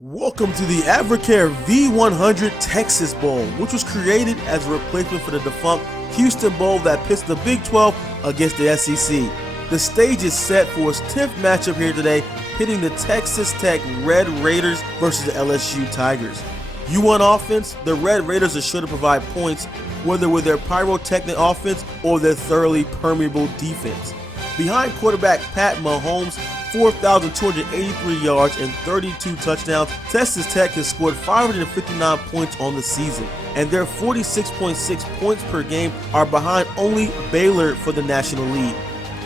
Welcome to the AdvoCare V100 Texas Bowl, which was created as a replacement for the defunct Houston Bowl that pits the Big 12 against the SEC. The stage is set for its 10th matchup here today, pitting the Texas Tech Red Raiders versus the LSU Tigers. You want offense? The Red Raiders are sure to provide points, whether with their pyrotechnic offense or their thoroughly permeable defense. Behind quarterback Pat Mahomes' 4,283 yards and 32 touchdowns, Texas Tech has scored 559 points on the season, and their 46.6 points per game are behind only Baylor for the national lead.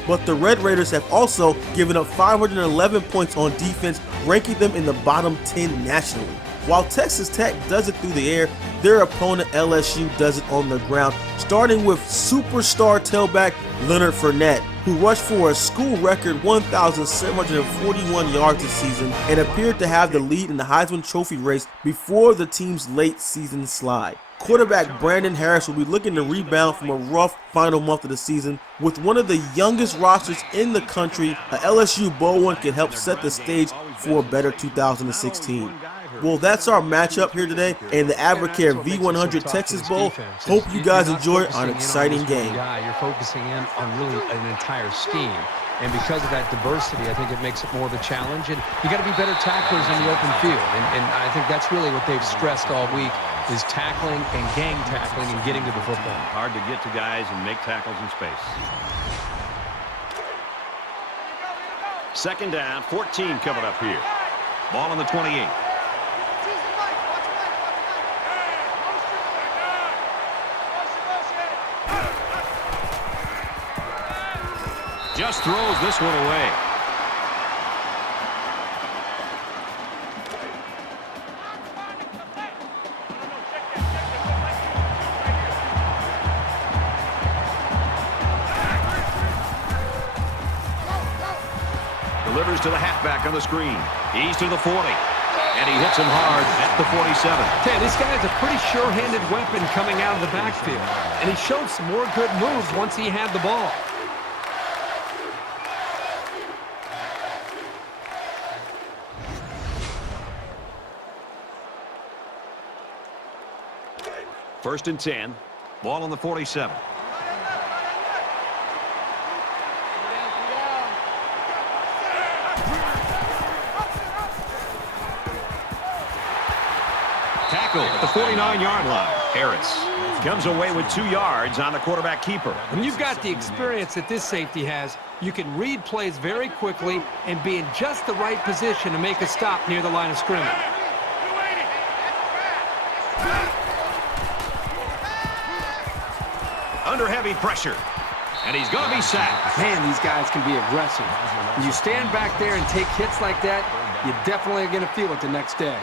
But the Red Raiders have also given up 511 points on defense, ranking them in the bottom 10 nationally. While Texas Tech does it through the air, their opponent LSU does it on the ground, starting with superstar tailback Leonard Fournette, who rushed for a school record 1,741 yards this season and appeared to have the lead in the Heisman Trophy race before the team's late season slide. Quarterback Brandon Harris will be looking to rebound from a rough final month of the season. With one of the youngest rosters in the country, a LSU Bowl win can help set the stage for a better 2016. Well, that's our matchup here today in the AdvoCare V100 Texas Bowl. Hope you guys enjoy an exciting game. You're focusing in on really an entire scheme. And because of that diversity, I think it makes it more of a challenge. And you got to be better tacklers in the open field. And I think that's really what they've stressed all week is tackling and gang tackling and getting to the football. Hard to get to guys and make tackles in space. Second down, 14 coming up here. Ball on the 28. Just throws this one away. Delivers to the halfback on the screen. He's to the 40. And he hits him hard at the 47. Okay, this guy has a pretty sure-handed weapon coming out of the backfield. And he showed some more good moves once he had the ball. First and 10. Ball on the 47. Tackle at the 49-yard line. Harris comes away with 2 yards on the quarterback keeper. When you've got the experience that this safety has, you can read plays very quickly and be in just the right position to make a stop near the line of scrimmage. Under heavy pressure, and he's going to be sacked. Man, these guys can be aggressive. When you stand back there and take hits like that, you definitely are going to feel it the next day.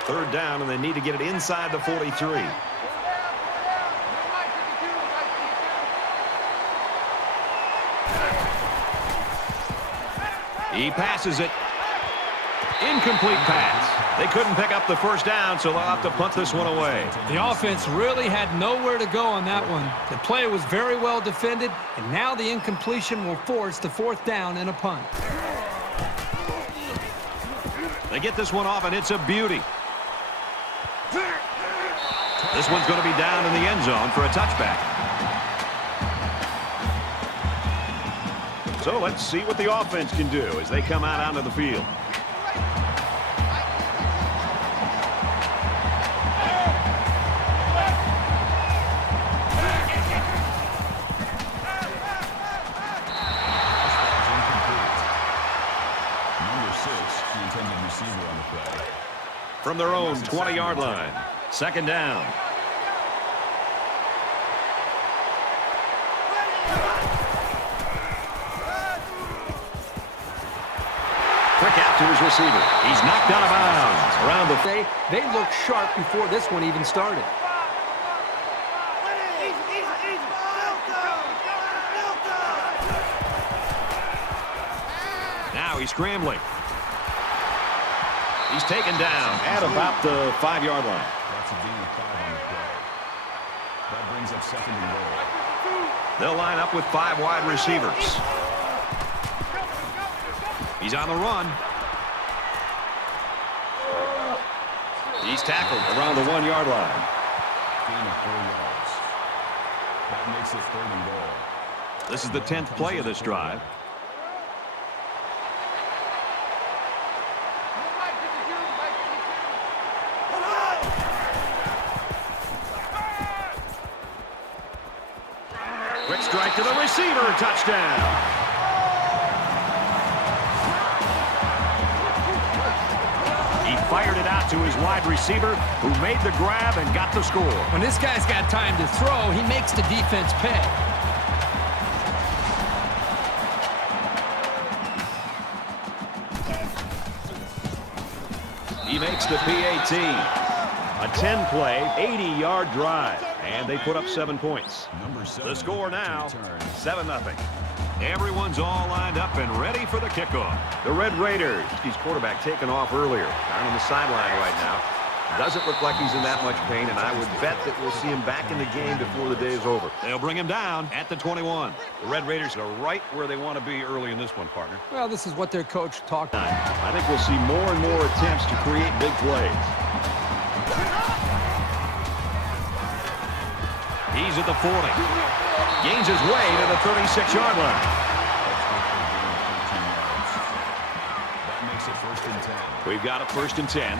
Third down, and they need to get it inside the 43. He passes it. Incomplete pass. They couldn't pick up the first down, so they'll have to punt this one away. The offense really had nowhere to go on that one. The play was very well defended, and now the incompletion will force the 4th down and a punt. They get this one off, and it's a beauty. This one's going to be down in the end zone for a touchback. So let's see what the offense can do as they come out onto the field. From their own 20-yard line. Second down. Quick out to his receiver. He's knocked out of bounds. Around the They looked sharp before this one even started. Now he's scrambling. He's taken down at about the 5-yard line. That's a gain of 5 on the play. That brings up second and goal. They'll line up with 5 wide receivers. He's on the run. He's tackled around the 1-yard line. Gain of 4 yards. That makes it 3rd and goal. This is the 10th play of this drive. Quick strike to the receiver. Touchdown. He fired it out to his wide receiver, who made the grab and got the score. When this guy's got time to throw, he makes the defense pay. He makes the PAT. A 10-play, 80-yard drive. And they put up 7 points. The score now, 7-0. Everyone's all lined up and ready for the kickoff. The Red Raiders. He's quarterback taken off earlier. Down on the sideline right now. Doesn't look like he's in that much pain, and I would bet that we'll see him back in the game before the day is over. They'll bring him down at the 21. The Red Raiders are right where they want to be early in this one, partner. Well, this is what their coach talked about. I think we'll see more and more attempts to create big plays. He's at the 40. Gains his way to the 36-yard line. That makes it 1st and 10. We've got a 1st and 10.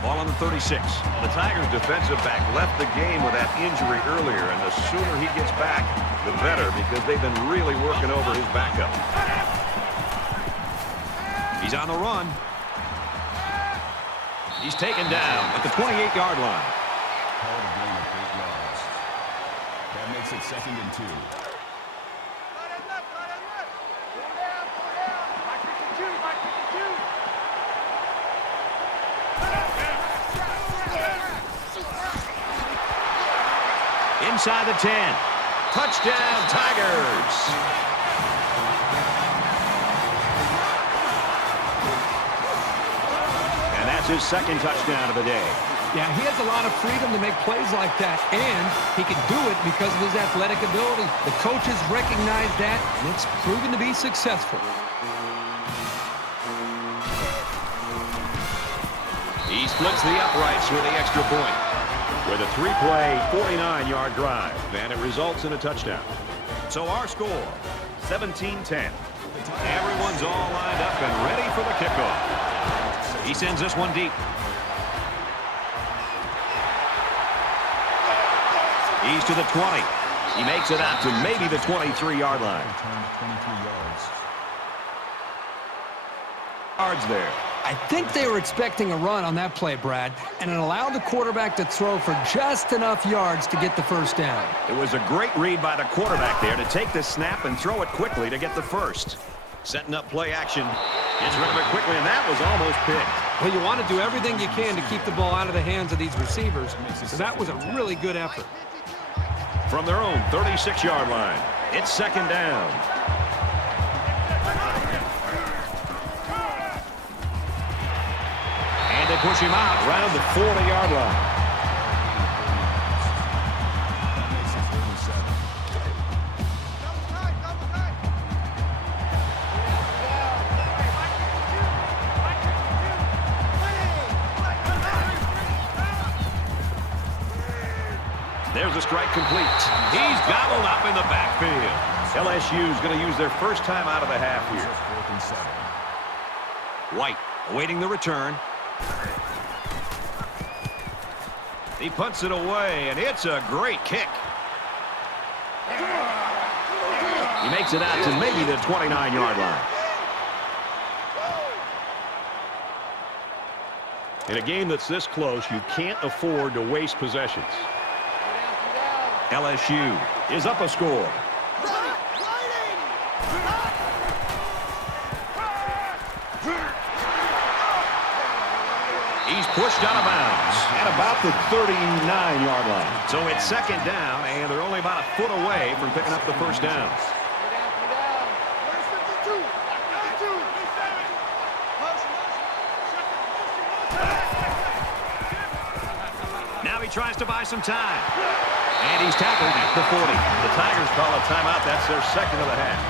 Ball on the 36. The Tigers defensive back left the game with that injury earlier, and the sooner he gets back, the better, because they've been really working over his backup. He's on the run. He's taken down at the 28-yard line. Called a gain of 8 yards. That makes it 2nd and 2. Inside the 10. Touchdown, Tigers. And that's his 2nd touchdown of the day. Yeah, he has a lot of freedom to make plays like that, and he can do it because of his athletic ability. The coaches recognize that, and it's proven to be successful. He splits the uprights for the extra point with a 3-play, 49-yard drive, and it results in a touchdown. So our score, 17-10. Everyone's all lined up and ready for the kickoff. He sends this one deep. He's to the 20. He makes it out to maybe the 23-yard line. 23 yards. Yards there. I think they were expecting a run on that play, Brad, and it allowed the quarterback to throw for just enough yards to get the 1st down. It was a great read by the quarterback there to take the snap and throw it quickly to get the 1st. Setting up play action. Gets rid of it quickly, and that was almost picked. Well, you want to do everything you can to keep the ball out of the hands of these receivers, so that was a really good effort. From their own 36-yard line, it's 2nd down. And they push him out around the 40-yard line. There's a strike complete. He's gobbled up in the backfield. LSU is going to use their first time out of the half here. 4th and 7. White awaiting the return. He punts it away, and it's a great kick. He makes it out to maybe the 29-yard line. In a game that's this close, you can't afford to waste possessions. LSU is up a score. He's pushed out of bounds at about the 39-yard line. So it's 2nd down, and they're only about a foot away from picking up the 1st down. Now he tries to buy some time. And he's tackled at the 40. The Tigers call a timeout. That's their 2nd of the half.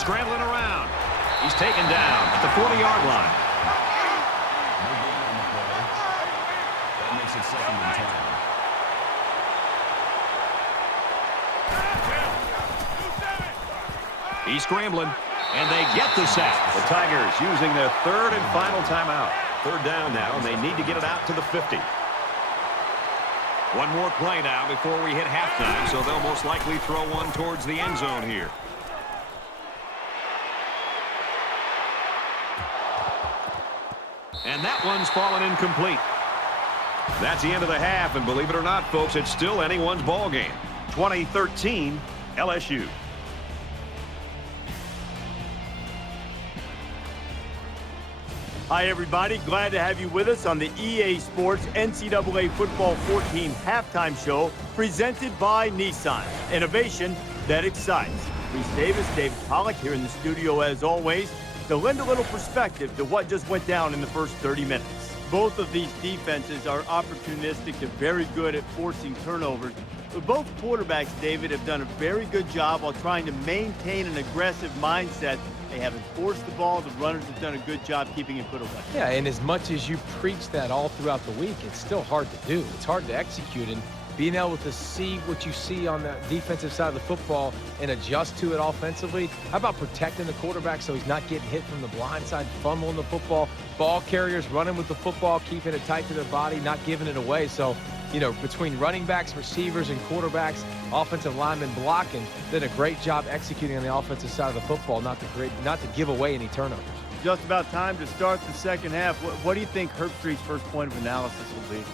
Scrambling around. He's taken down at the 40-yard line. No gain on the play. That makes it 2nd and 10. He's scrambling, and they get the sack. The Tigers using their 3rd and final timeout. 3rd down now, and they need to get it out to the 50. One more play now before we hit halftime, so they'll most likely throw one towards the end zone here. And that one's fallen incomplete. That's the end of the half, and believe it or not, folks, it's still anyone's ball game. 2013 LSU. Hi, everybody. Glad to have you with us on the EA Sports NCAA Football 14 halftime show presented by Nissan. Innovation that excites. Reese Davis, David Pollack here in the studio as always to lend a little perspective to what just went down in the first 30 minutes. Both of these defenses are opportunistic to very good at forcing turnovers. But both quarterbacks, David, have done a very good job while trying to maintain an aggressive mindset. They haven't forced the ball. The runners have done a good job keeping it put away. Yeah, and as much as you preach that all throughout the week, it's still hard to do. It's hard to execute, and being able to see what you see on the defensive side of the football and adjust to it offensively. How about protecting the quarterback so he's not getting hit from the blind side, fumbling the football, ball carriers running with the football, keeping it tight to their body, not giving it away. So, you know, between running backs, receivers, and quarterbacks, offensive linemen blocking, did a great job executing on the offensive side of the football, not to give away any turnovers. Just about time to start the second half. What do you think Herbstreit's first point of analysis will be?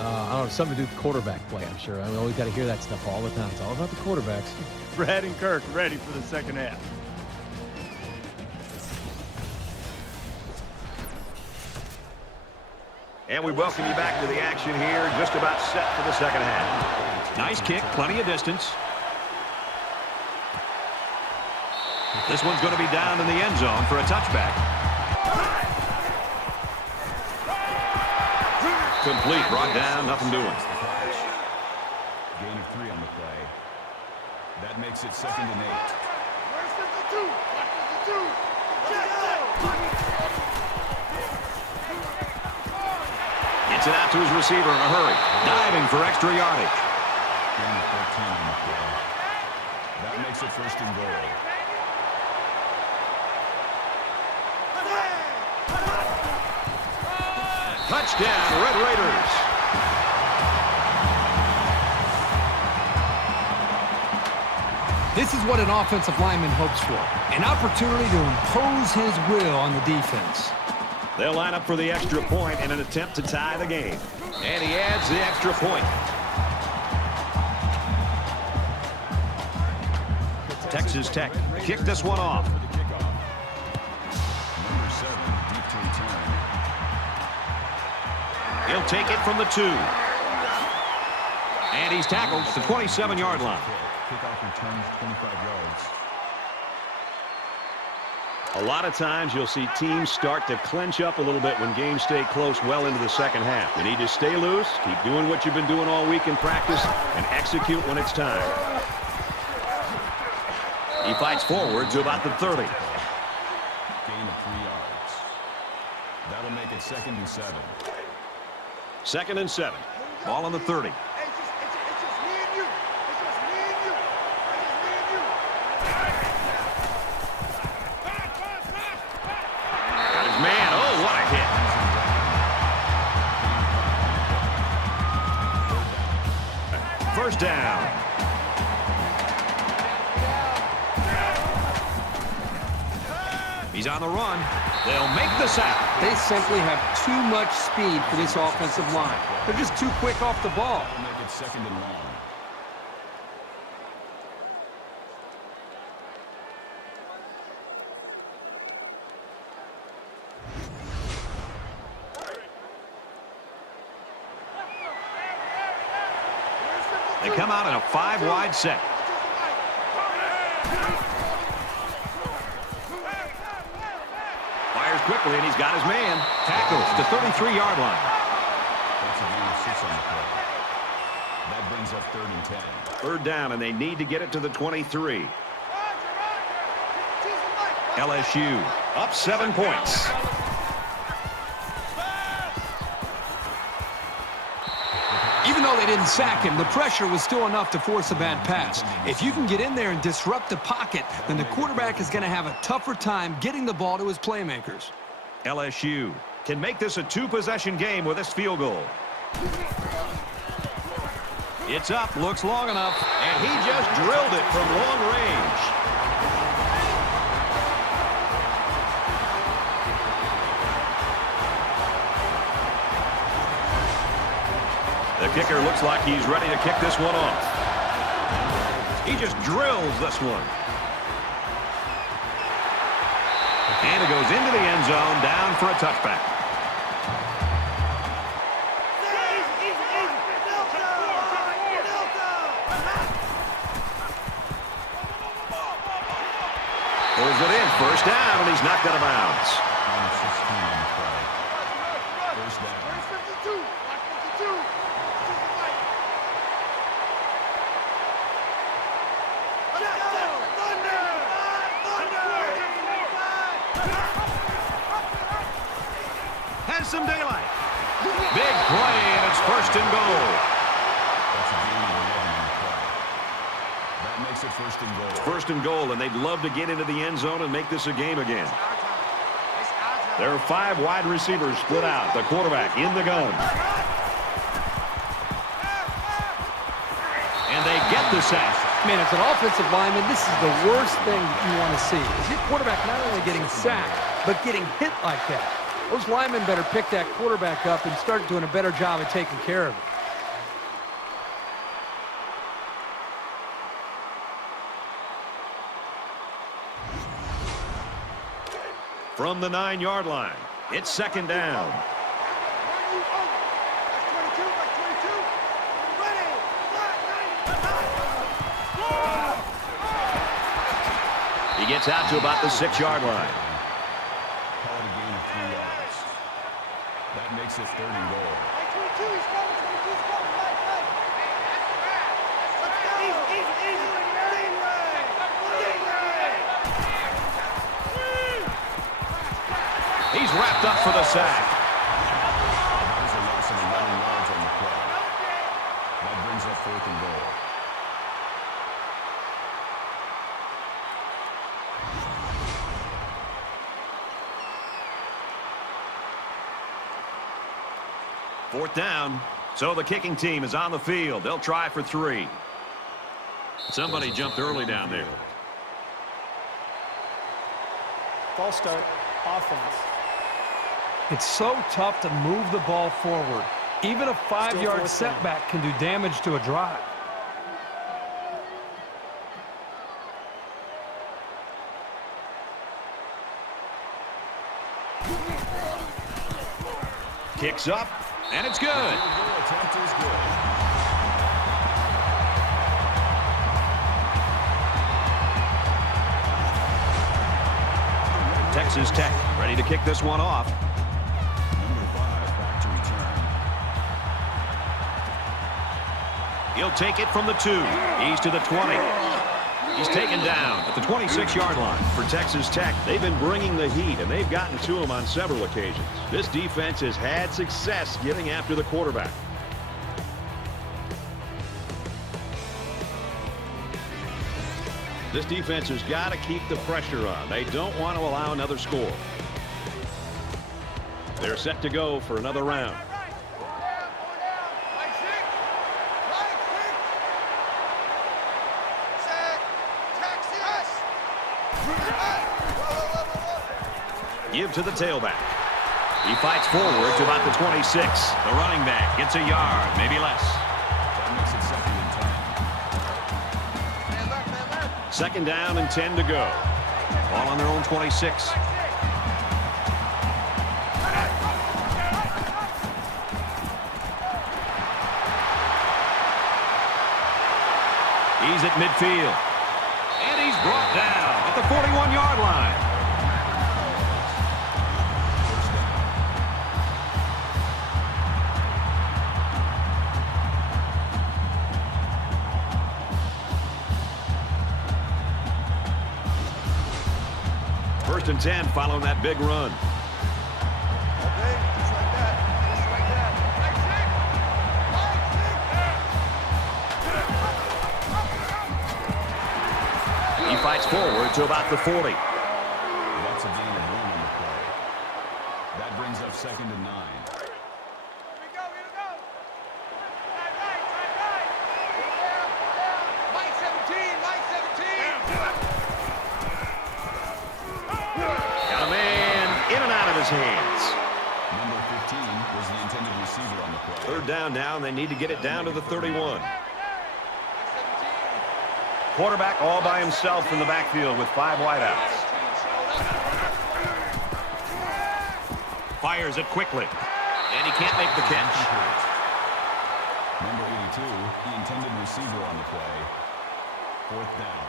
I don't know, something to do with quarterback play, I'm sure. I mean, always got to hear that stuff all the time. It's all about the quarterbacks. Brad and Kirk ready for the second half. And we welcome you back to the action here, just about set for the second half. Nice kick, plenty of distance. This one's going to be down in the end zone for a touchback. Complete, brought down, nothing doing. Gain of 3 on the play. That makes it 2nd and 8. Gets it out to his receiver in a hurry. Diving for extra yardage. Gain of 14 on the play. That makes it 1st and goal. Touchdown, Red Raiders. This is what an offensive lineman hopes for, an opportunity to impose his will on the defense. They'll line up for the extra point in an attempt to tie the game. And he adds the extra point. Texas Tech kick this one off. For the kickoff. Number 7, deep to return. He'll take it from the 2. And he's tackled at the 27-yard line. Kickoff returns 25 yards. A lot of times you'll see teams start to clench up a little bit when games stay close well into the second half. You need to stay loose, keep doing what you've been doing all week in practice, and execute when it's time. He fights forward to about the 30. Gain of 3 yards. That'll make it 2nd and 7. 2nd and 7. Ball on the 30. Got his man. Oh, what a hit. First down. He's on the run. They'll make the sack. They simply have too much speed for this offensive line. They're just too quick off the ball. That'll make it 2nd and long. They come out in a 5-wide set. Fires quickly, and he's got his man. Tackles to 33-yard line. That's a gain of 6 on the play. That brings up 3rd and 10. 3rd down, and they need to get it to the 23. LSU up 7 points. Even though they didn't sack him, the pressure was still enough to force a bad pass. If you can get in there and disrupt the pocket, then the quarterback is going to have a tougher time getting the ball to his playmakers. LSU can make this a 2-possession game with this field goal. It's up, looks long enough, and he just drilled it from long range. The kicker looks like he's ready to kick this one off. He just drills this one. And it goes into the end zone, down for a touchback. Pulls it in, first down, and he's knocked out of bounds. First down. Has some daylight. Big play, and it's first and goal. That's a gain of 11 on the play. That makes it first and goal. It's first and goal, and they'd love to get into the end zone and make this a game again. There are 5 wide receivers split out. The quarterback in the gun. And they get the sack. Man, as an offensive lineman, this is the worst thing you want to see. Is your quarterback not only getting sacked, but getting hit like that? Those linemen better pick that quarterback up and start doing a better job of taking care of it. From the 9-yard line, it's second down. He gets out to about the 6-yard line. Call it a gain of 3 yards. That makes it third and goal. He's wrapped up for the sack. That is a loss of 11 yards on the play. That brings up fourth and goal. Fourth down. So the kicking team is on the field. They'll try for 3. Somebody jumped early down there. False start, offense. It's so tough to move the ball forward. Even a 5-yard fourth setback can do damage to a drive. Kicks up, and it's good. Field goal attempt is good. Texas Tech ready to kick this one off. Number 5 back to return. He'll take it from the 2. He's to the 20. He's taken down at the 26-yard line. For Texas Tech, they've been bringing the heat, and they've gotten to him on several occasions. This defense has had success getting after the quarterback. This defense has got to keep the pressure on. They don't want to allow another score. They're set to go for another round. Give to the tailback. He fights forward to about the 26. The running back gets a yard, maybe less. That makes it second and 10. Second down and 10 to go. Ball on their own 26. He's at midfield. And he's brought down at the 41-yard line. First and 10 following that big run. He fights forward to about the 40. That's a gain of 1 on the play. That brings up 2nd and 9. Got a man in and out of his hands. Number 15 was the intended receiver on the play. Third down now, and they need to get it down to the 31. Quarterback all by himself in the backfield with 5 wideouts. Fires it quickly, and he can't make the catch. Number 82, the intended receiver on the play. 4th down.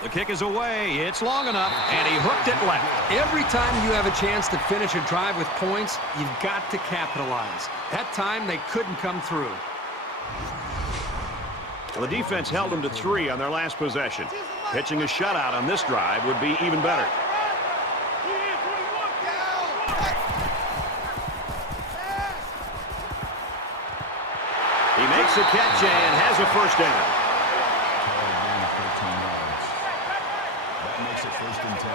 The kick is away. It's long enough, and he hooked it left. Every time you have a chance to finish a drive with points, you've got to capitalize. That time, they couldn't come through. Well, the defense held them to 3 on their last possession. Pitching a shutout on this drive would be even better. He makes the catch and has a first down. That makes it 1st and 10.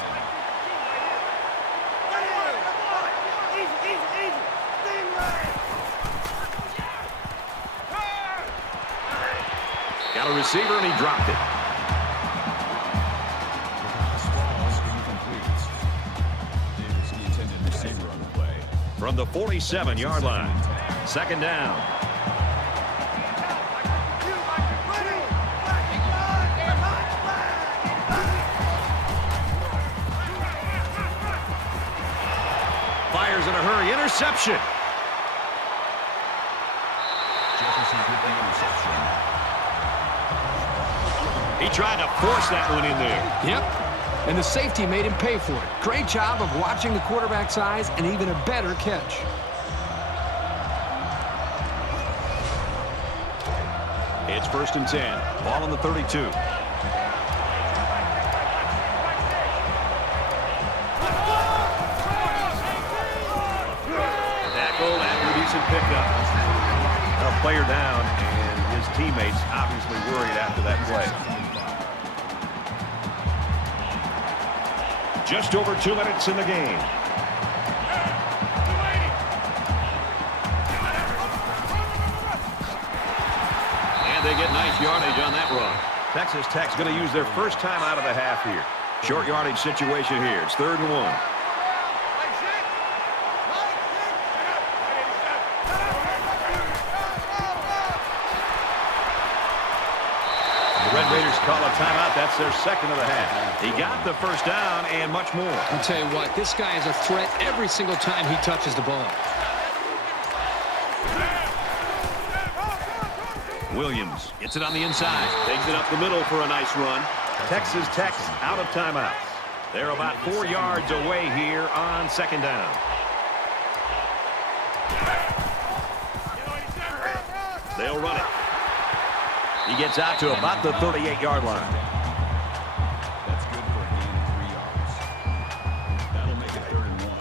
Got a receiver, and he dropped it. Incomplete. Davis, the intended receiver on the play. From the 47-yard line. 2nd down. Fires in a hurry. Interception. Jefferson with the interception. He tried to force that one in there. Yep, and the safety made him pay for it. Great job of watching the quarterback's eyes, and even a better catch. It's 1st and 10. Ball on the 32. Tackle after a decent pickup. A player down, and his teammates obviously worried after that play. Just over 2 minutes in the game. And they get nice yardage on that run. Texas Tech's going to use their first time out of the half here. Short yardage situation here. It's 3rd and 1. Red Raiders call a timeout. That's their 2nd of the half. He got the first down and much more. I'll tell you what, this guy is a threat every single time he touches the ball. Williams gets it on the inside. Takes it up the middle for a nice run. Texas Tech's out of timeouts. They're about 4 yards away here on 2nd down. They'll run it. He gets out to about the 38-yard line. That's good for a gain of 3 yards. That'll make it 3rd and 1.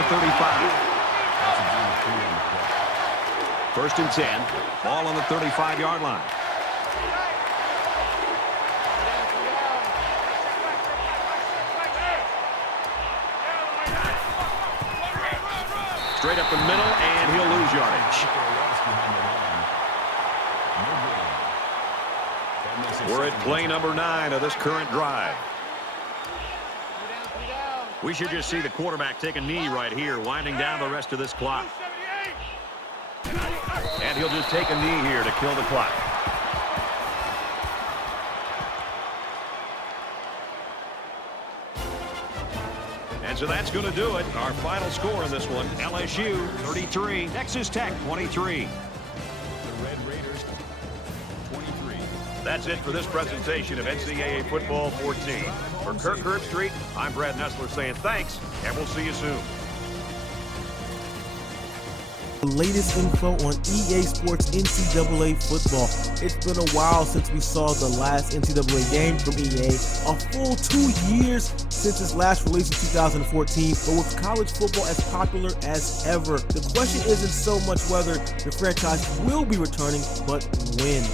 the 35. First and 10. Ball on the 35-yard line. Straight up the middle, and he'll lose yardage. We're at play number 9 of this current drive. We should just see the quarterback take a knee right here, winding down the rest of this clock. And he'll just take a knee here to kill the clock. And so that's going to do it. Our final score in this one, LSU 33, Texas Tech 23. The Red Raiders 23. That's it for this presentation of NCAA Football 14. For Kirk Herbstreit, I'm Brad Nessler saying thanks, and we'll see you soon. The latest info on EA Sports NCAA Football. It's been a while since we saw the last NCAA game from EA. A full 2 years since its last release in 2014, but with college football as popular as ever, the question isn't so much whether the franchise will be returning, but when.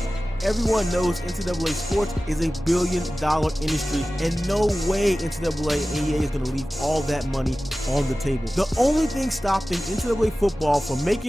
Everyone knows NCAA sports is a billion-dollar industry, and no way NCAA and EA is going to leave all that money on the table. The only thing stopping NCAA football from making